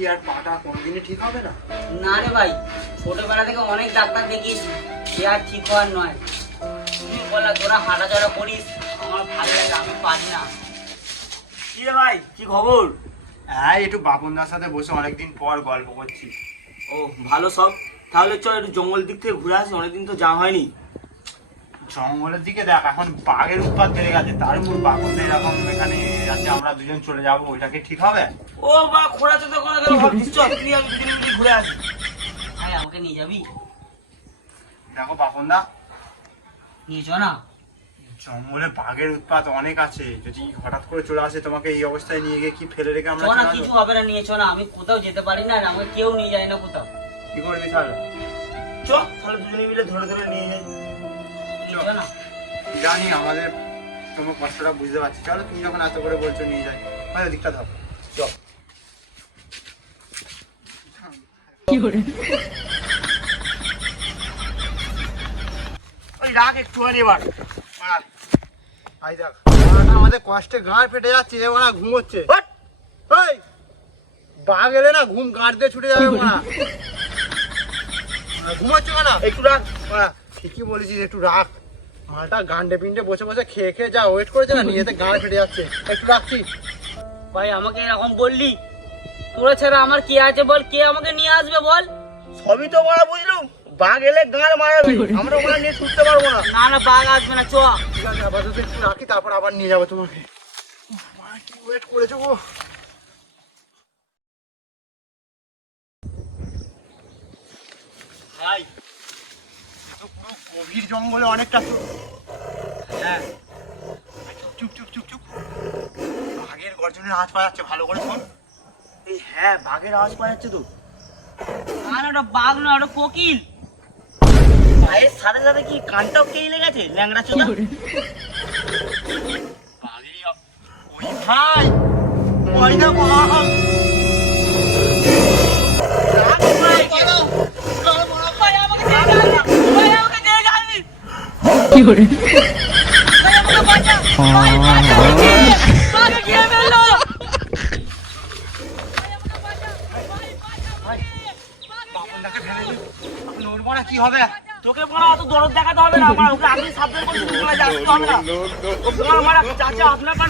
কি আর পাটা কোনদিনই ঠিক হবে না? না রে ভাই, ছোটবেলা থেকে অনেক ডাক্তার দেখিয়েছি, সে আর ঠিক হওয়ার নয়। তুই বলা তোরা হাঁটাচলা করিস, আমার ভালো লাগে, আমি পারি না। কি রে ভাই, কি খবর? হ্যাঁ, একটু বাপনদার সাথে বসে অনেকদিন পর গল্প করছি। ও ভালো সব। তাহলে চল একটু জঙ্গল দিক থেকে ঘুরে আসি, অনেকদিন তো যাওয়া হয়নি। জঙ্গলের দিকে দেখ, এখন বাঘের উৎপাত বেড়ে গেছে, তার উপর বাপনদের এরকম এখানে যাতে আমরা দুজন চলে যাবো, ওইটাকে ঠিক হবে? ও বা খোঁড়া তো কোনো ভাবছিস, চল তুই আমি দুজনে মিলে ঘুরে আসি। ভাই আমাকে নিয়ে যাবি? দেখো বাপনদা, নিয়ে চ না। জঙ্গলে বাঘের উৎপাত অনেক আছে, যদি হঠাৎ করে চলে আসে তোমাকে এই অবস্থায় নিয়ে গিয়ে কি ফেলে রেখে আমরা চ না, চলে আসবো? কিছু হবে না, নিয়ে চ না। আমি কোথাও যেতে পারি না, আর আমাকে কেউ নিয়ে যায় না কোথাও। কি করবি তাহলে? চ তাহলে দুজনে মিলে ধরে ধরে নিয়ে যাই। নিয়ে চ না। জানি আমাদের তোমার কষ্টটা বুঝতে পারছি, চলো তুমি যখন এত করে বলছো নিয়ে যাই, হয় ওদিকটা ধর। চল। ওই রাখ একটুখানি এবার। আই দেখ, মারাটা আমাদের কষ্টে গাঁড় ফেটে যাচ্ছে, এ মারা ঘুমোচ্ছে। হট! এই বাঘ এলে না ঘুম গাঁড় দিয়ে ছুটে যাবে মারা। ঘুমোচ্ছে কেন? একটু রাখ। মারা ঠিকই বলেছিস, একটু রাখ। মালটা গান্ডে পিন্ডে বসে বসে খেয়ে খেয়ে যা ওয়েট করেছে না, নিজেতে গাঁড় ফেটে যাচ্ছে, একটু রাখছি। ভাই আমাকে এরকম বললি, তোরা ছাড়া আমার কে আছে বল? কে আমাকে নিয়ে আসবে বল? সবই তো মারা বুঝলুম, বাঘ এলে গাঁড় মারাবে, আমরা ওখানে নিয়ে ছুটতে পারবো না। না না, বাঘ আসবে না, চ। ঠিক আছে, আপাতত একটু রাখি, তারপর আবার নিয়ে যাবো তোমাকে। মা কি ওয়েট করেছো গো। ভাই, এ তো পুরো গভীর জঙ্গলে অনেকটা তো। হ্যাঁ, চুপ চুপ চুপ চুপ। বাঘের গর্জনের আওয়াজ পাওয়া যাচ্ছে, ভালো করে শোন। এই হ্যাঁ, বাঘের আওয়াজ পাওয়া যাচ্ছে তো। না না, ওটা বাঘ না, ওটা কোকিল। পায়ের সাথে সাথে কি কানটাও কেইলে গেছে, ল্যাংড়া চোদা। বাঘেরই ওই ভাই, ওই না বাঘ। ভাই আমাকে দিয়ে যাবি, ভাই আমাকে দিয়ে যাবি। কি করে? ভাই আমাকে বাঁচা, ভাই বাঁচা আমাকে, বাঘে খেয়ে ফেললো। ভাই আমাকে বাঁচা, ভাই বাঁচা আমাকে, বাপনদাকে ফেলে দিই, এখন নড়বো না, কি হবে? তোকে বলা অত দরদ দেখাতে হবে না, আমার ওকে আগে সাবধান করে শুরু করা যাচ্ছে হবে না। ও বড় মারা চাচা আপনার পান